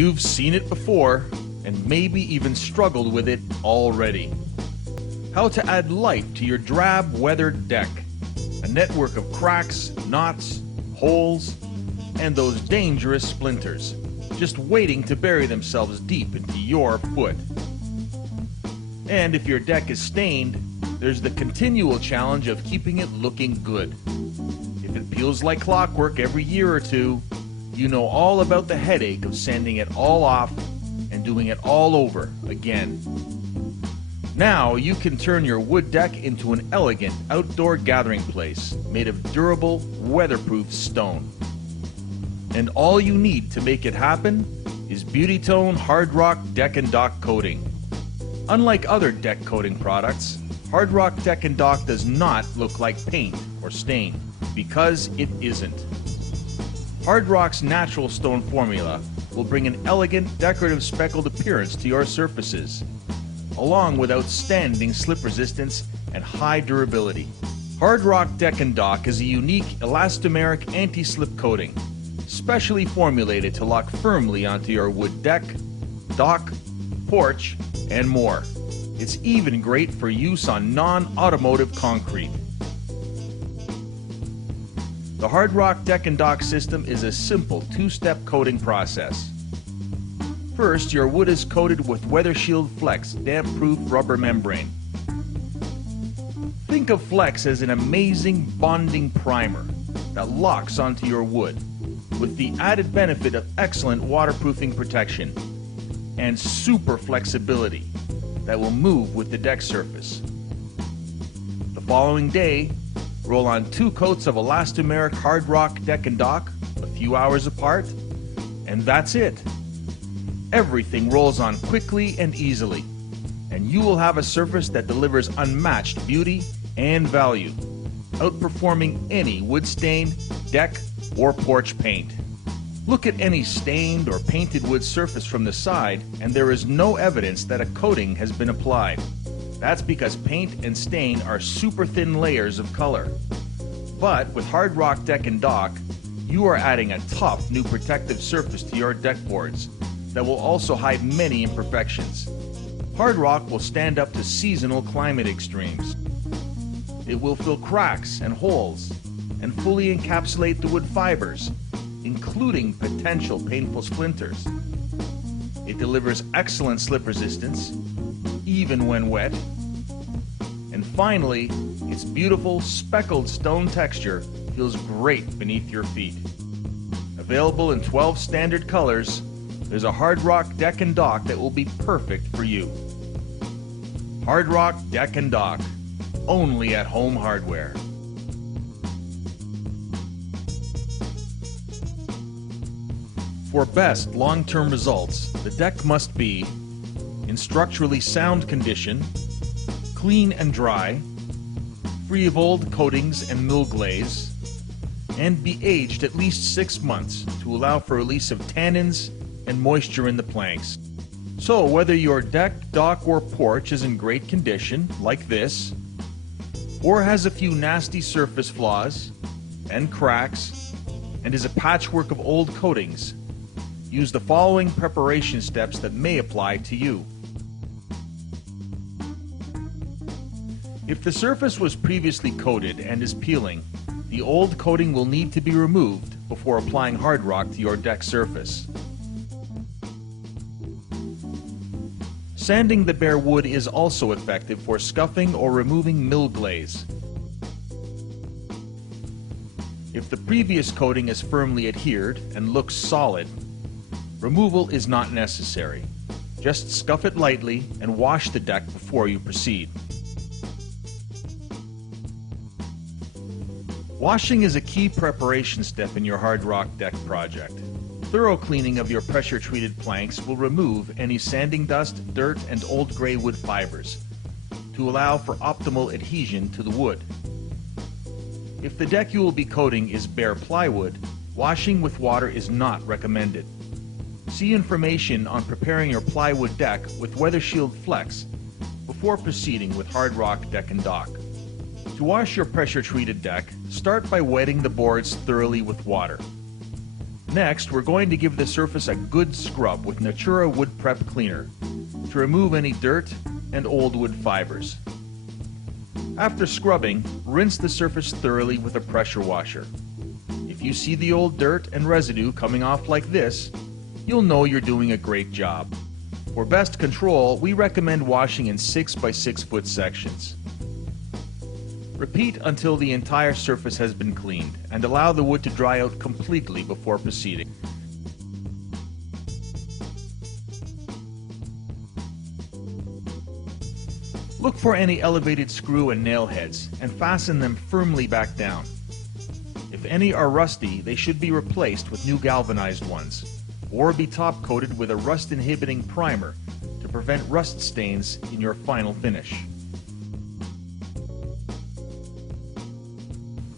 You've seen it before and maybe even struggled with it already. How to add life to your drab weathered deck. A network of cracks, knots, holes, and those dangerous splinters, just waiting to bury themselves deep into your foot. And if your deck is stained, there's the continual challenge of keeping it looking good. If it peels like clockwork every year or two, you know all about the headache of sanding it all off and doing it all over again. Now you can turn your wood deck into an elegant outdoor gathering place made of durable, weatherproof stone. And all you need to make it happen is Beauti-Tone HARDROck Deck Dock coating. Unlike other deck coating products, HardRock Deck Dock does not look like paint or stain, because it isn't. HardRock's natural stone formula will bring an elegant, decorative speckled appearance to your surfaces, along with outstanding slip resistance and high durability. HardRock Deck Dock is a unique elastomeric anti-slip coating, specially formulated to lock firmly onto your wood deck, dock, porch, and more. It's even great for use on non-automotive concrete. The HardRock Deck Dock system is a simple two-step coating process. First, your wood is coated with Weather Shield Flex damp-proof rubber membrane. Think of Flex as an amazing bonding primer that locks onto your wood, with the added benefit of excellent waterproofing protection and super flexibility that will move with the deck surface. The following day, roll on 2 coats of elastomeric HardRock Deck Dock a few hours apart, and that's it. Everything rolls on quickly and easily, and you will have a surface that delivers unmatched beauty and value, outperforming any wood stain, deck, or porch paint. Look at any stained or painted wood surface from the side, and there is no evidence that a coating has been applied. That's because paint and stain are super thin layers of color. But with HardRock Deck Dock, you are adding a tough new protective surface to your deck boards that will also hide many imperfections. HardRock will stand up to seasonal climate extremes. It will fill cracks and holes and fully encapsulate the wood fibers, including potential painful splinters. It delivers excellent slip resistance, even when wet. And finally, its beautiful speckled stone texture feels great beneath your feet. Available in 12 standard colors, there's a HardRock Deck Dock that will be perfect for you. HardRock Deck Dock, only at Home Hardware. For best long-term results, the deck must be in structurally sound condition, clean and dry, free of old coatings and mill glaze, and be aged at least 6 months to allow for release of tannins and moisture in the planks. So whether your deck, dock, or porch is in great condition, like this, or has a few nasty surface flaws and cracks, and is a patchwork of old coatings, use the following preparation steps that may apply to you. If the surface was previously coated and is peeling, the old coating will need to be removed before applying HardRock to your deck surface. Sanding the bare wood is also effective for scuffing or removing mill glaze. If the previous coating is firmly adhered and looks solid, removal is not necessary. Just scuff it lightly and wash the deck before you proceed. Washing is a key preparation step in your HardRock deck project. Thorough cleaning of your pressure-treated planks will remove any sanding dust, dirt, and old gray wood fibers to allow for optimal adhesion to the wood. If the deck you will be coating is bare plywood, washing with water is not recommended. See information on preparing your plywood deck with Weather Shield Flex before proceeding with HardRock Deck Dock. To wash your pressure-treated deck, start by wetting the boards thoroughly with water. Next, we're going to give the surface a good scrub with Natura Wood Prep Cleaner to remove any dirt and old wood fibers. After scrubbing, rinse the surface thoroughly with a pressure washer. If you see the old dirt and residue coming off like this, you'll know you're doing a great job. For best control, we recommend washing in 6 by 6 foot sections. Repeat until the entire surface has been cleaned, and allow the wood to dry out completely before proceeding. Look for any elevated screw and nail heads and fasten them firmly back down. If any are rusty, they should be replaced with new galvanized ones, or be top coated with a rust inhibiting primer to prevent rust stains in your final finish.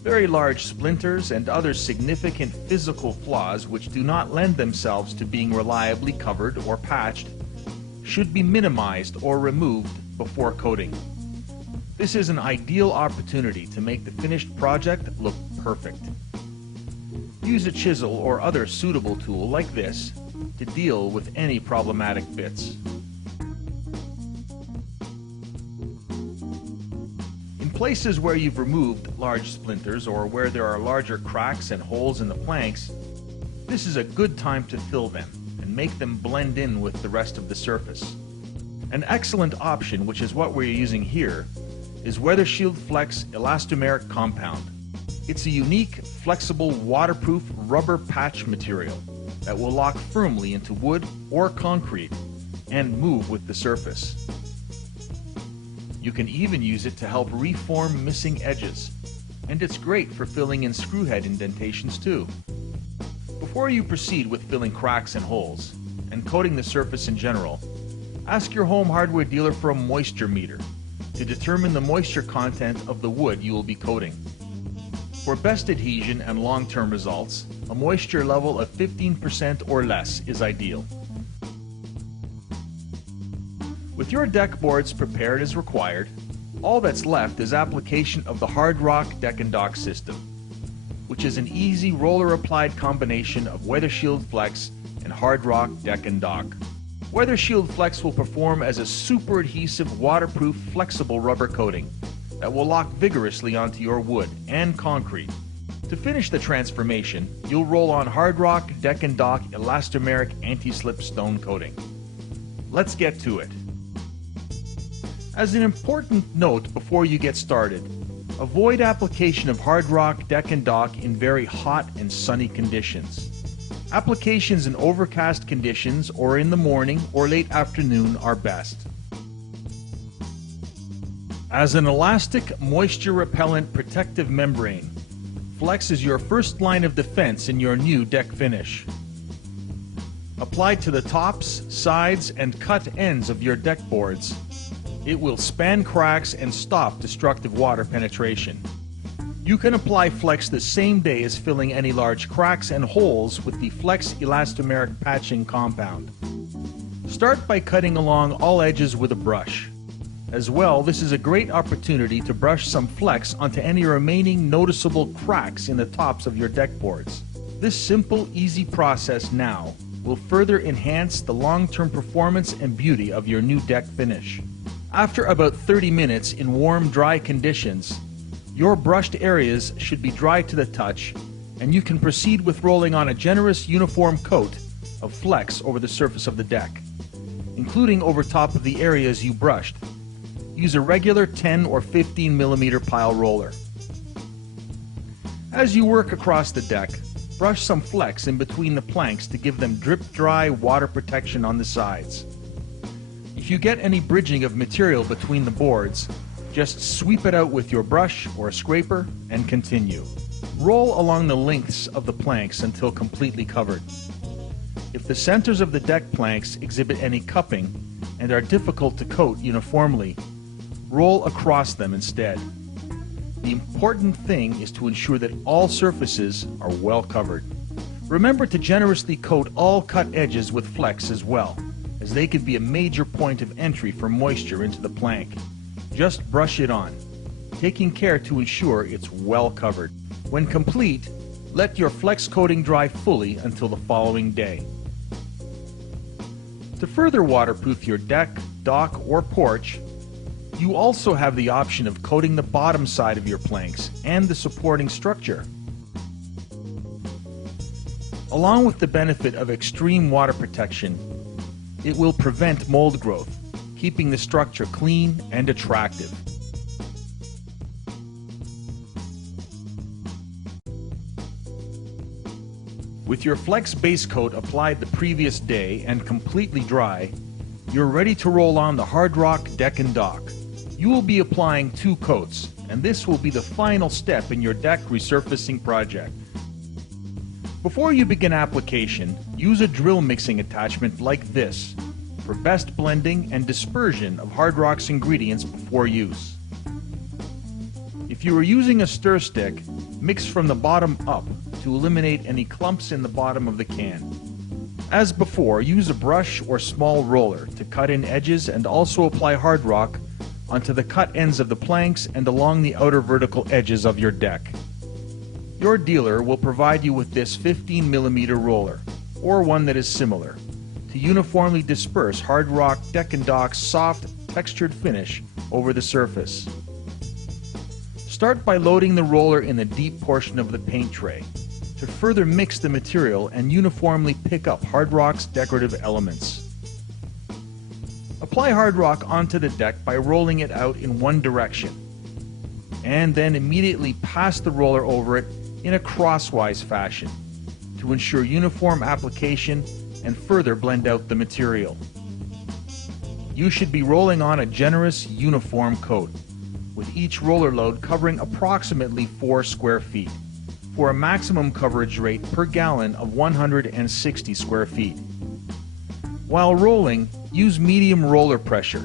Very large splinters and other significant physical flaws which do not lend themselves to being reliably covered or patched should be minimized or removed before coating. This is an ideal opportunity to make the finished project look perfect. Use a chisel or other suitable tool like this to deal with any problematic bits. In places where you've removed large splinters or where there are larger cracks and holes in the planks, this is a good time to fill them and make them blend in with the rest of the surface. An excellent option, which is what we're using here, is Weather Shield Flex Elastomeric Compound. It's a unique, flexible, waterproof rubber patch material that will lock firmly into wood or concrete and move with the surface. You can even use it to help reform missing edges, and it's great for filling in screwhead indentations too. Before you proceed with filling cracks and holes, and coating the surface in general, ask your home hardware dealer for a moisture meter to determine the moisture content of the wood you will be coating. For best adhesion and long-term results, a moisture level of 15% or less is ideal. With your deck boards prepared as required, all that's left is application of the HardRock Deck Dock System, which is an easy roller-applied combination of Weather Shield Flex and HardRock Deck Dock. Weather Shield Flex will perform as a super adhesive, waterproof, flexible rubber coating that will lock vigorously onto your wood and concrete. To finish the transformation, you'll roll on HardRock Deck Dock Elastomeric Anti-Slip Stone Coating. Let's get to it. As an important note before you get started, avoid application of HardRock Deck Dock in very hot and sunny conditions. Applications in overcast conditions or in the morning or late afternoon are best. As an elastic, moisture-repellent protective membrane, Flex is your first line of defense in your new deck finish. Applied to the tops, sides, and cut ends of your deck boards, it will span cracks and stop destructive water penetration. You can apply Flex the same day as filling any large cracks and holes with the Flex Elastomeric Patching Compound. Start by cutting along all edges with a brush. As well, this is a great opportunity to brush some Flex onto any remaining noticeable cracks in the tops of your deck boards. This simple, easy process now will further enhance the long-term performance and beauty of your new deck finish. After about 30 minutes in warm, dry conditions, your brushed areas should be dry to the touch, and you can proceed with rolling on a generous uniform coat of Flex over the surface of the deck, including over top of the areas you brushed. Use a regular 10 or 15 millimeter pile roller. As you work across the deck, brush some Flex in between the planks to give them drip-dry water protection on the sides. If you get any bridging of material between the boards, just sweep it out with your brush or a scraper and continue. Roll along the lengths of the planks until completely covered. If the centers of the deck planks exhibit any cupping and are difficult to coat uniformly, roll across them instead. The important thing is to ensure that all surfaces are well covered. Remember to generously coat all cut edges with Flex as well, as they could be a major point of entry for moisture into the plank. Just brush it on, taking care to ensure it's well covered. When complete, Let your flex coating dry fully until the following day. To further waterproof your deck, dock, or porch, you also have the option of coating the bottom side of your planks and the supporting structure. Along with the benefit of extreme water protection, it will prevent mold growth, keeping the structure clean and attractive. With your Flex base coat applied the previous day and completely dry, you're ready to roll on the HardRock Deck and Dock. You will be applying 2 coats, and this will be the final step in your deck resurfacing project. Before you begin application, use a drill mixing attachment like this for best blending and dispersion of HardRock's ingredients before use. If you are using a stir stick, mix from the bottom up to eliminate any clumps in the bottom of the can. As before, use a brush or small roller to cut in edges and also apply HardRock onto the cut ends of the planks and along the outer vertical edges of your deck. Your dealer will provide you with this 15mm roller, or one that is similar, to uniformly disperse HardRock Deck and Dock's soft, textured finish over the surface. Start by loading the roller in the deep portion of the paint tray to further mix the material and uniformly pick up HardRock's decorative elements. Apply HardRock onto the deck by rolling it out in one direction, and then immediately pass the roller over it in a crosswise fashion to ensure uniform application and further blend out the material. You should be rolling on a generous, uniform coat, with each roller load covering approximately 4 square feet, for a maximum coverage rate per gallon of 160 square feet. While rolling, use medium roller pressure,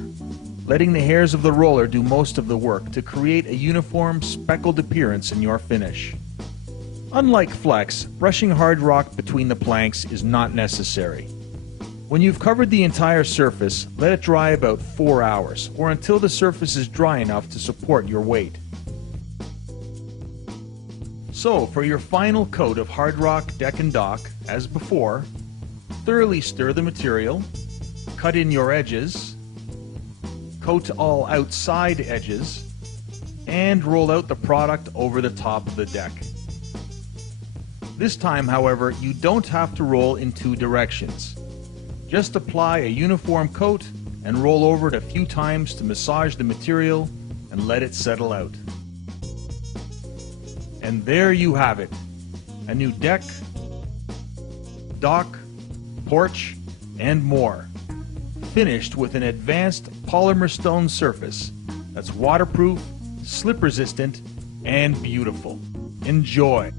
letting the hairs of the roller do most of the work to create a uniform, speckled appearance in your finish. Unlike Flex, brushing HardRock between the planks is not necessary. When you've covered the entire surface, let it dry about 4 hours, or until the surface is dry enough to support your weight. So, for your final coat of HardRock Deck and Dock, as before, thoroughly stir the material, cut in your edges, coat all outside edges, and roll out the product over the top of the deck. This time, however, you don't have to roll in 2 directions. Just apply a uniform coat and roll over it a few times to massage the material and let it settle out. And there you have it, a new deck, dock, porch, and more, finished with an advanced polymer stone surface that's waterproof, slip resistant, and beautiful. Enjoy!